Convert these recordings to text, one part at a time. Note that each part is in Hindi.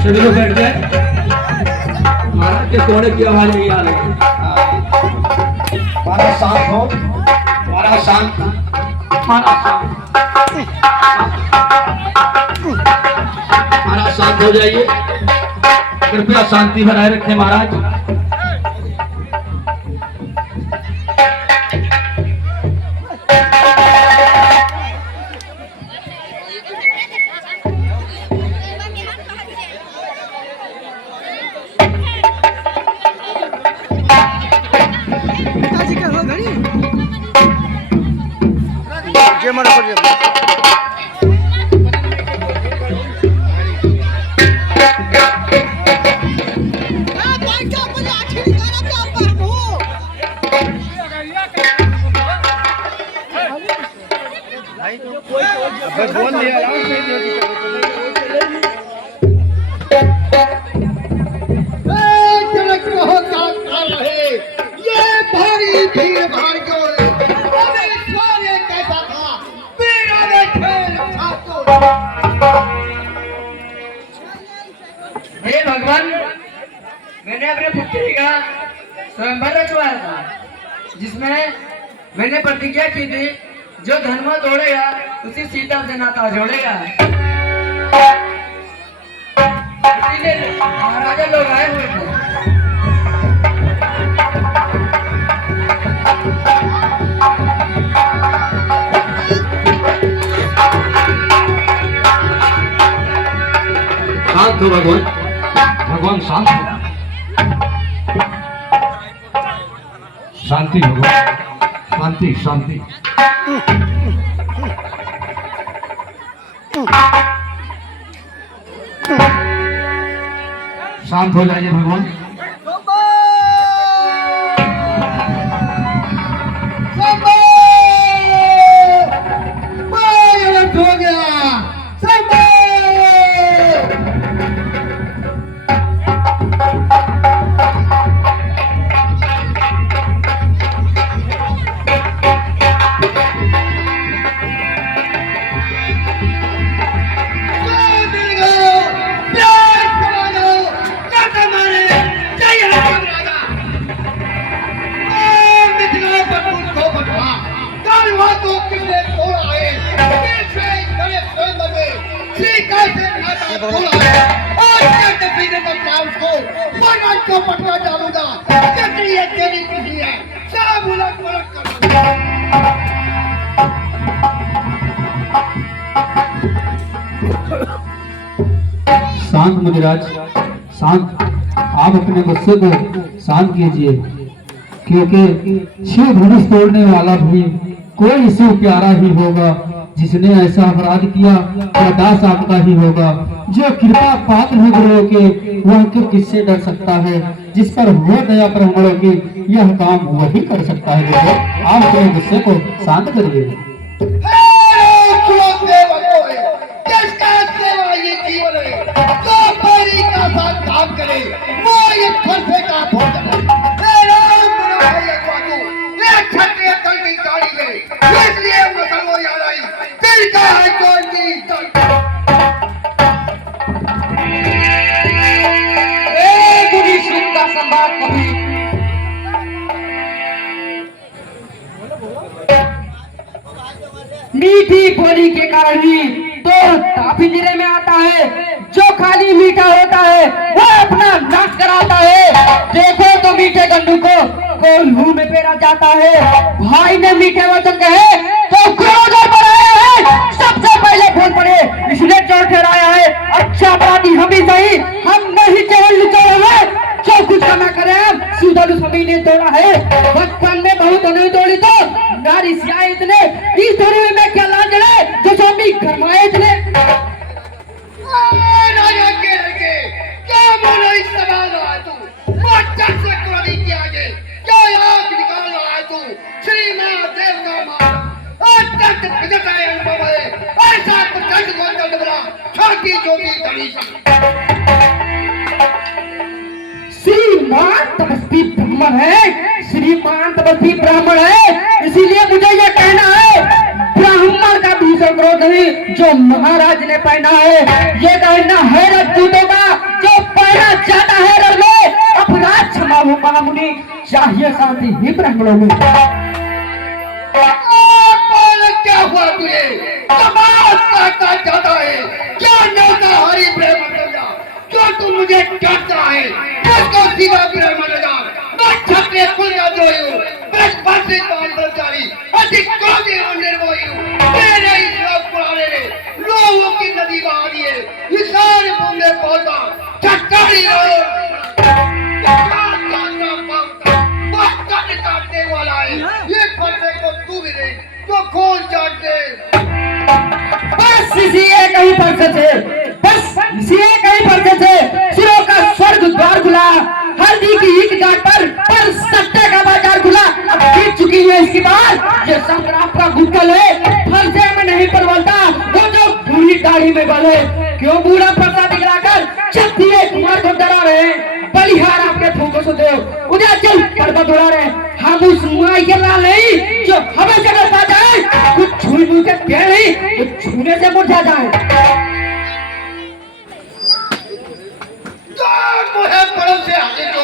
सभी लोग बैठ गए। महाराज के कोने की आवाज नहीं आ रही। महाराज शांत हो, महाराज शांत, महाराज शांत हो जाइए, कृपया शांति बनाए रखें महाराज। बोल दिया हे भगवान, मैंने अपने पुत्री का स्वयंवर रचवाया था, जिसमें मैंने प्रतिज्ञा की थी जो धर्म तोड़ेगा उसी सीता से नाता जोड़ेगा। इसीलिए महाराजा लोग आए हुए थे। शांत हो भगवान, भगवान शांत हो, शांति भगवान, शांति शांति। शांत हो जाइए भगवान। हो गया पटना डालूंगा। तेरी खुशी है, सब उलट पलट कर। शांत मुनिराज, शांत। आप अपने गुस्से को शांत कीजिए, क्योंकि शिव धनुष तोड़ने वाला भी कोई शिव प्यारा ही होगा। जिसने ऐसा अपराध किया वह दास आपका ही होगा। जो कृपा पात्र है गुरुओं के, वह किससे डर सकता है। जिस पर हो दया ब्राह्मणों की, यह काम वही कर सकता है। गुरु, आप अपने गुस्से को शांत करिए। मीठी बोली के कारण ही तो पिंजरे में आता है। जो खाली मीठा होता है वो अपना नाश कराता है। देखो तो मीठे गन्नू को मुंह में पेरा जाता है। भाई ने मीठे वचन कहे तो क्रोध बढ़ाया है। सबसे पहले फोन पड़े इसने चोर ठहराया है। अच्छा अपराधी हम ही सही, हम नहीं केवल लुचोर है। जो कुछ करना करे हम सुधर सभी ने तोड़ा है। बचपन में बहुत नहीं तोड़ी तो नारी सियायत ने इस थोड़ी में क्या लाज है जो स्वामी गरमाए थे। क्या बोलो इस सवाल रहा है तू? बच्चा से कुरानी के आगे क्या आंख निकाल रहा है तू? श्री मां देव का मां आज तक भजताए अनुभव है। ऐसा प्रचंड गोंदल बना छोटी छोटी गली श्रीमान तपस्वी ब्राह्मण है। श्रीमान तपस्वी ब्राह्मण है, इसीलिए मुझे यह कहना है ब्राह्मण का भीषण क्रोध नहीं जो महाराज ने पहना है। ये कहना है राजपूतों का पड़ोगे। क्या हुआ तुझे? समाज का जाता है क्या न्योता हरि प्रेम जा जो तू मुझे डरता है उसको सीधा प्रेम जा मैं छत्रे खुल जा जो हूं बस फांसी का अंदर जारी अधिक कोई निर्मोही हूं मेरे इस लोग पुराने ने लोगों की नदी बहा दी है इस सारे बूंदे पौधा चट्टानी काटने वाला है ये फंसे को तू भी नहीं तो खोल चाट दे बस इसी एक ही पर्चे से, बस इसी एक ही पर्चे से सिरों का स्वर्ग द्वार खुला, हल्दी की ईट गांठ पर सट्टे का बाजार खुला। अब जीत चुकी है इसकी बात, ये सब आपका गुटकल है, फंसे में नहीं परवलता वो जो बूढ़ी दाढ़ी में बल है। क्यों बूढ़ा पर्चा दिखलाकर छत्तीय कुमार को डरा रहे हैं? बलिहार आपके फूकों से दो उधर चल पर्वत उड़ा रहे हैं। हम उस माई के लाल नहीं जो हमें जगह पा जाए, कुछ छुई मुँह के पेड़ नहीं कुछ छूने से मुरझा जाए। मुझे पड़ोस से आगे तो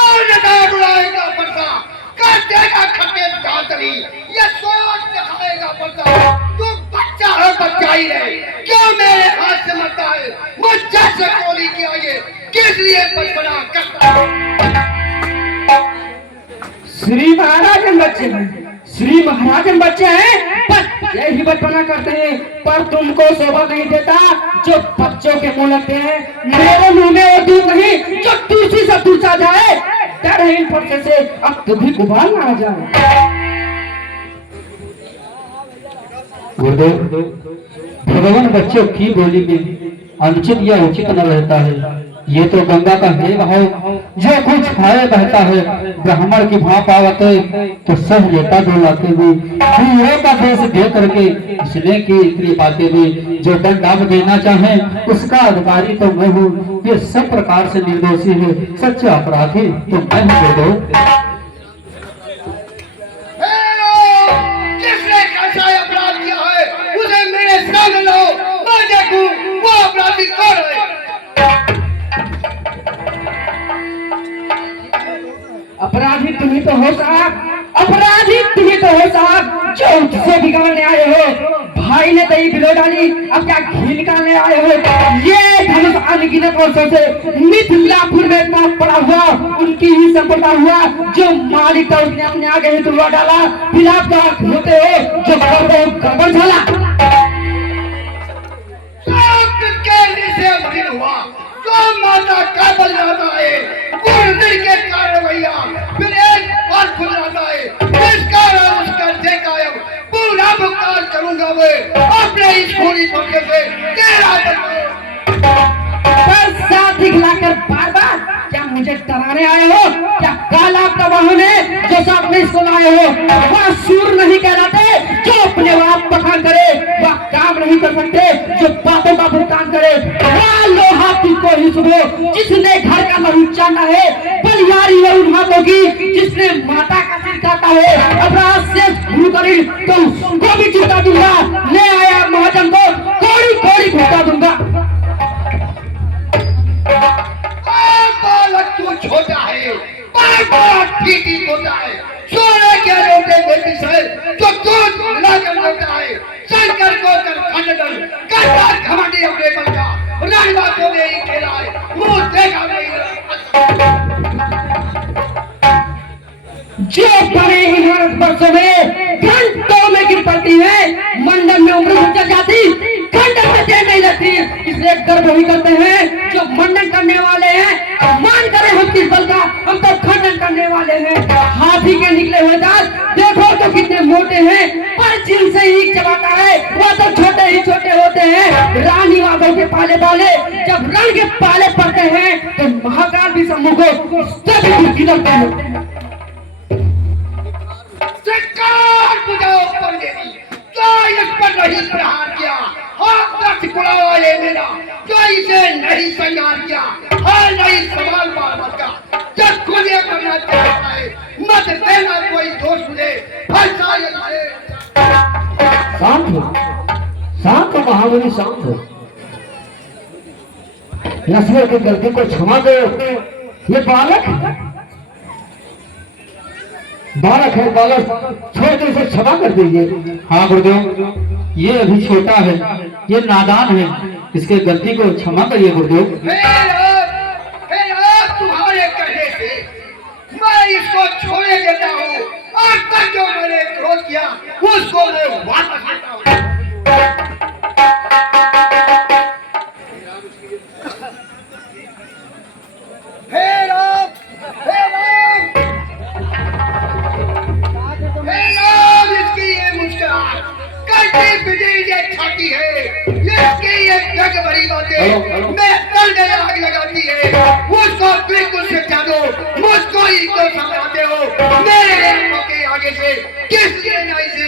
और नदार उड़ाएगा पर्चा काटेगा खट्टे दांतरी ये सोच दिखाएगा पर्चा तू बच्चा है बच्चा ही रहे क्यों मेरे हाथ से मरता है मुझे से गोली किया ये किस लिए बचपना करता श्री महाराजन बच्चे हैं, श्री महाराजन बच्चे हैं पर यही बचपना करते हैं, पर तुमको शोभा नहीं देता जो बच्चों के मुंह लगते हैं। मेरे मुंह में वो दूध नहीं जो दूसरी से दूसरा जाए। डर है इन पर्चे से अब तुम भी गुबार ना आ जाए। गुरुदेव, भगवान बच्चों की बोली में अनुचित या उचित न रहता है। ये तो गंगा का हे भाव जो कुछ खाए बहता है, ब्राह्मण की भाव पावत है तो सह लेता डोलाते हुए दूरों का देश दे करके इसने की इतनी बातें भी जो दंडाव देना चाहे उसका अधिकारी तो मैं हूँ। ये सब प्रकार से निर्दोषी है, सच्चा अपराधी तो मैं हूँ। गुरुदेव, किसने कैसा अपराध किया है उसे मेरे सामने लाओ मैं देखूं वो अपराधी कौन है। अपराधी तुम्ही तो हो साहब, अपराधी तुम्ही तो हो साहब जो उससे बिगाड़ने आए हो। भाई ने दही बिलो डाली अब क्या घी निकालने आए हो। ये धनुष अनगिनत वर्षों से मिथिलापुर में इतना पड़ा हुआ उनकी ही संपदा हुआ जो मालिक था उसने अपने आगे ही दुआ डाला। फिर आप क्या होते हो जो गड़बड़ झाला। हुआ तो माता का बल जाता है गुरुदेव के कारण भैया फिर एक बार खुल जाता है इस कारण उसका देखा है पूरा भुगतान करूंगा मैं अपने इस पूरी पक्के से तेरा पर साथ दिखलाकर बार बार क्या मुझे डराने आए हो? क्या काल आपका वाहन है जो सामने इसको लाए हो? वह सूर नहीं कहलाते जो अपने आप बखान करे, वह काम नहीं कर सकते जो बातों का भुगतान करे। वह लोहा को ही सुनो जिसने घर का लहू चाटा है, बलिहारी है उन हाथों की जिसने माता का सिर काटा है। अपराध से शुरू करी तो उसको भी चुका दूंगा, ले आया महाजन को कोड़ी कोड़ी भुगता दूंगा। बालक तू छोटा है बार पीटी होता है सोने के लोटे बेटी से जो दूध मिलाकर होता है शंकर को कर खंडन करता घमंडी अपने बल का रणवा को नहीं खेला है मुंह देखा नहीं जो बड़े इमारत वर्षों में घंटों में गिर पड़ती है मंडन में उम्र चल जाती खंडन में देर नहीं लगती। इसलिए गर्व ही करते हैं जो मंडन करने वाले हैं मान करें हम किस बल का, हम तो खंडन करने वाले हैं। हाथी के निकले हुए दांत देखो तो कितने मोटे हैं पर जिनसे ईख चबाता है वो तो छोटे ही छोटे होते हैं। रानी वालों के पाले पाले जब रण के पाले पड़ते हैं तो महाकाल भी सम्मुख सभी गिरते हैं। सरकार बुझाओ पर देवी क्या इस पर नहीं प्रहार किया हाथ दर्द कुड़ावा ये मेरा क्या इसे नहीं संगार किया हाँ नहीं सवाल बार बार का जब खुद ये करना चाहता है मत देना कोई दोष मुझे फंसा ये शांत हो, शांत हो महामुनि, शांत हो। लक्ष्मण की गलती को क्षमा दो, ये बालक बालक है, बालक छोड़ दे, इसे क्षमा कर दीजिए। हाँ गुरुदेव, ये अभी छोटा है, ये नादान है, इसके गलती को क्षमा करिए गुरुदेव। फिर अब तुम्हारे कहने से मैं इसको छोड़े देता हूँ। आज तक जो मैंने क्रोध किया उसको मैं वापस लेता हूँ। फिर अब इसकी ये मुस्कुराहट, करती बिजली ये छाती है, इसकी ये जग भरी बातें मेरे दिल में आग लगाती है। उसको बिल्कुल सिखा दो, मुझको ही क्यों समझाते हो? मेरे आंखों के आगे से किस लिए नहीं से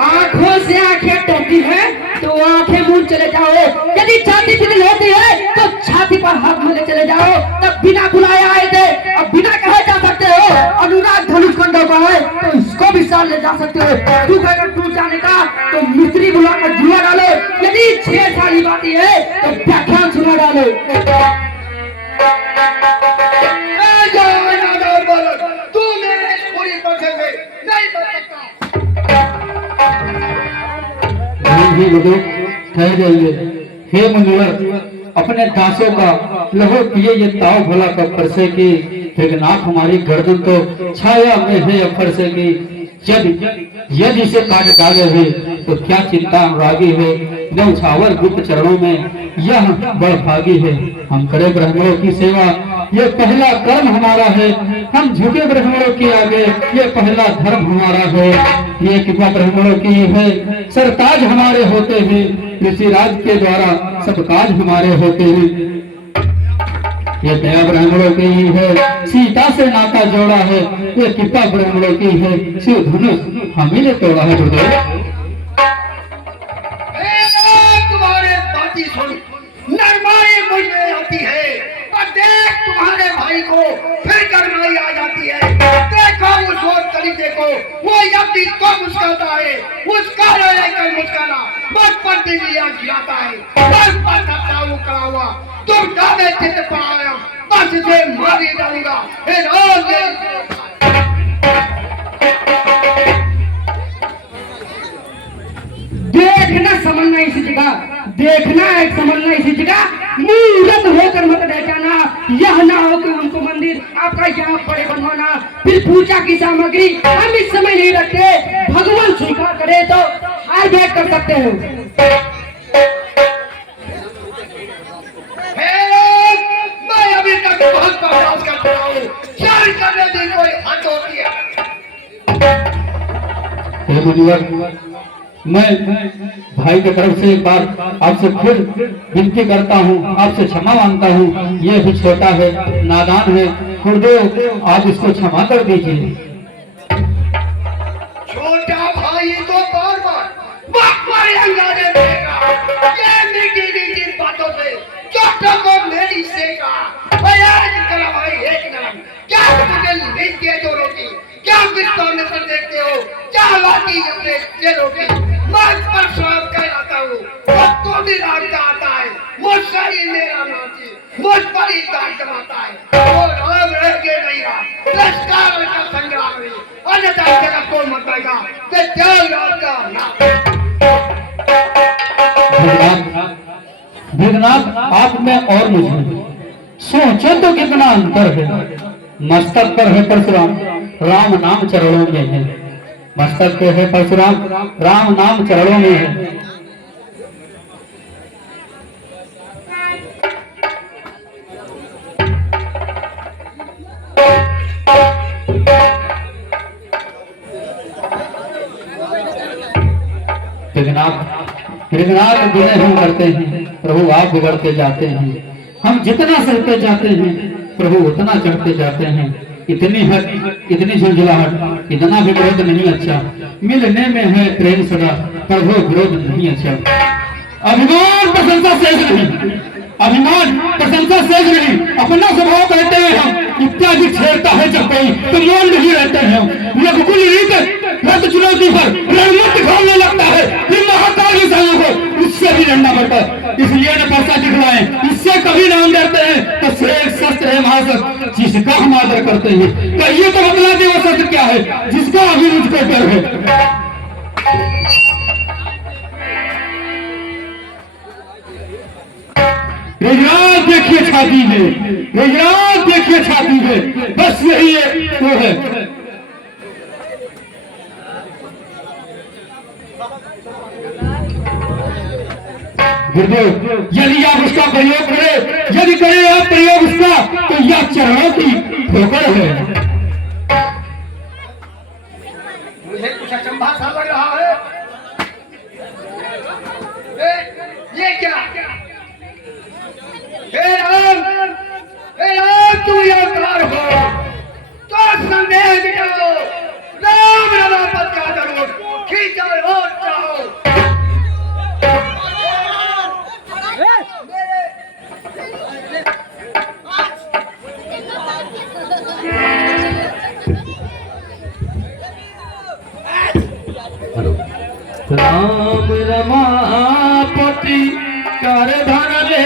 आंखों से आंखें टूटती है तो आंखें मूंद चले जाओ। यदि छाती फिसल होती है तो छाती पर हाथ मारे चले जाओ। तब बिना बुलाए आए थे, अब बिना कहे जा सकते हो। अनुराग धनुष कंधों पर है तो इसको भी साथ ले जा सकते हो। तू अगर टूट जाने का तो मिस्त्री बुलाकर जुआ डालो। यदि 6 साल बाती है तो व्याख्यान सुना डालो। तू मेरे इस पूरी परिचय से नहीं बच सकता। गुरुदेव कह जाइए, हे मुनिवर, अपने दासों का लहू पिए ये ताव भला कब परसे की। जगन्नाथ हमारी गर्दन तो छाया में है अफर से की। यदि इसे काट डाले हुए तो क्या चिंता अनुरागी है। न्यौछावर गुप्त चरणों में यह बड़ भागी है। हम करें ब्राह्मणों की सेवा, ये पहला कर्म हमारा है। हम झुके ब्राह्मणों के आगे, ये पहला धर्म हमारा है। ये कृपा ब्राह्मणों की है, सरताज हमारे होते हैं। ऋषिराज के द्वारा सब काज हमारे होते हैं। ये दया ब्राह्मणों की ही है, सीता से नाता जोड़ा है। ये कृपा ब्राह्मणों की है, शिव धनुष हमी ने तोड़ा है। गुरुदेव तुम्हारे बाती सुन नरमाई मुझ में आती है, और देख तुम्हारे भाई को फिर गरमाई आ जाती है। देखो उस वक्त कली देखो, वो अपनी तो मुस्कुराता है, उसका लेकर मुस्कुराना बस पर दिलिया गिराता है। बस पर करता वो करा हुआ तुम डाले चित पाया, बस इसे मार ही डालूंगा। देखना समझना इसी जगह, देखना है समझना इसी जगह। मूर्त होकर मत रह जाना। यह ना हो कि उनको मंदिर आपका यहाँ पड़े बनवाना। फिर पूजा की सामग्री हम इस समय नहीं रखते। भगवान स्वीकार करे तो हार भेंट कर सकते हो। मैं अभी तक बहुत प्रयास कर रहा हूँ, शायद करने की कोई हद होती है। हे मुनिवर, मैं भाई की तरफ से एक बार आपसे फिर विनती करता हूँ, आपसे क्षमा मांगता हूँ। ये भी छोटा है, नादान है। गुरुदेव आप इसको क्षमा कर दीजिए। छोटा भाई तो बार बार अंगारे देगा। ये मीठी मीठी बातों से छोटों को मेरी सेका। भाई एक नरम क्या तुझे नीति है जो रोटी, क्या विश्वामित्र देखते हो, क्या लाती ये रोटी। मैं परशुराम कहलाता हूँ, और तू भी राम का आता है। मुझसे ही मेरा नाती, मुझ पर ही दाग जमाता है। वो राम रह के नहीं रहा, लश्कर का संग्राम है। अन्यथा जगत को मत पाएगा, ते जय राम का नाम। भृगनाथ, आप में और मुझे सोचो तो कितना अंतर है। मस्तक पर है परशुराम, राम नाम चरणों में है। मस्तक पे है परशुराम, राम नाम चरणों में है। मृगनाथ विनय हम करते हैं, प्रभु आप बिगड़ते जाते हैं। हम जितना सहते जाते हैं प्रभु उतना चढ़ते जाते हैं। इतनी हद, इतनी झुंझलाहट, इतना भी विरोध नहीं अच्छा। मिलने में है प्रेम सदा, प्रभु विरोध नहीं अच्छा। अभिमान प्रशंसा सेज नहीं, अभिमान प्रशंसा सेज नहीं। अपना स्वभाव कहते हैं हम, इत्यादि छेड़ता है जब कोई तो मौन नहीं रहते हैं। रघुकुल रीत रथ चुनौती पर रणमुक्त खोलने लगता है, फिर महाकाल विषयों को उससे भी लड़ना पड़ता है। इसलिए न पर्चा दिखलाएं, इससे कभी नाम डरते हैं। तो श्रेष्ठ शस्त्र है महाशस्त्र, जिसका हम आदर करते हैं। कहिए तो बतला दे वो शब्द क्या है जिसका अभी मुझको डर है। गुजरात देखिए छाती में, गुजरात देखिए छाती में, बस यही एक वो है। गुरुदेव यदि आप उसका प्रयोग करें, यदि करें आप प्रयोग उसका, तो यह चरणों की ठोकर है। मुझे कुछ अचंभा सा लग रहा है। ये क्या? हे राम तुम अवतार हो तो संदेह मिटाओ, राम रमापत का जरूर खींचो और चाहो। राम रमापति कर धन ले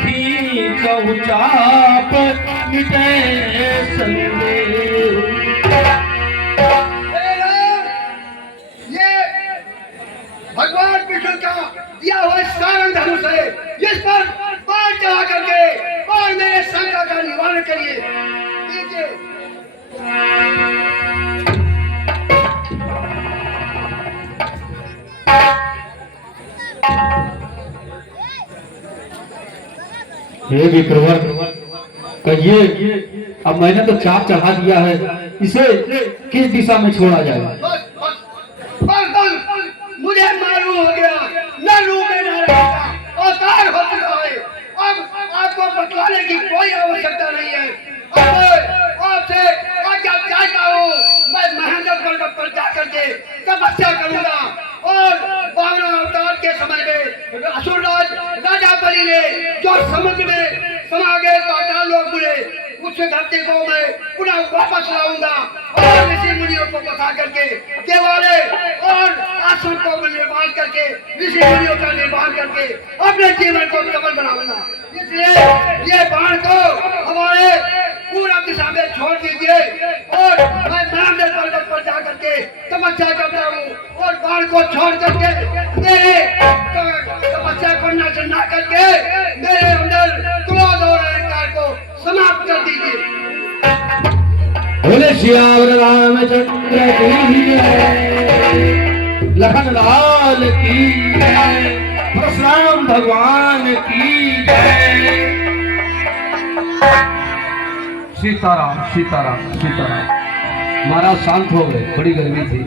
खींचौ चाप मिटे संदेह। ये भगवान विष्णु का दिया हुआ सारंग धनुष है, इस पर बाण चला करके और मेरे शंका का निवारण करिए। लीजिए। हे विक्रवर कहिए, अब मैंने तो चाप चढ़ा दिया है, इसे किस दिशा में छोड़ा जाए? बस मुझे मालूम हो गया, न रूप में न रहेगा, अवतार हो चुका है। अब आपको बतलाने की कोई आवश्यकता नहीं है। अब आपसे आज्ञा चाहता हूँ, मैं महेंद्र पर्वत पर जाकर के तपस्या करूंगा और 12 अवतार के समय में असुरराज राजा बलि ने जो समुद्र में समा गए पाताल लोक में, उस धरती को मैं पुनः वापस लाऊंगा और ऋषि मुनियों को बता करके देवालय और आश्रम को निर्माण करके ऋषि मुनियों का निर्माण करके अपने जीवन को सफल बनाऊंगा। इसलिए ये बाण को हमारे पूर्व दिशा में छोड़ दीजिए और मैं महेंद्र पर्वत पर जाकर के तपस्या करता हूँ और बाण को छोड़ करके मेरे तपस्या को नष्ट न करके मेरे अंदर क्रोध और अहंकार को समाप्त कर दीजिए। बोले श्यावर रामचंद्र की जय, लखन लाल की जय, परशुराम भगवान की जय। सीताराम सीताराम सीताराम। महाराज शांत हो गए, बड़ी गर्मी थी।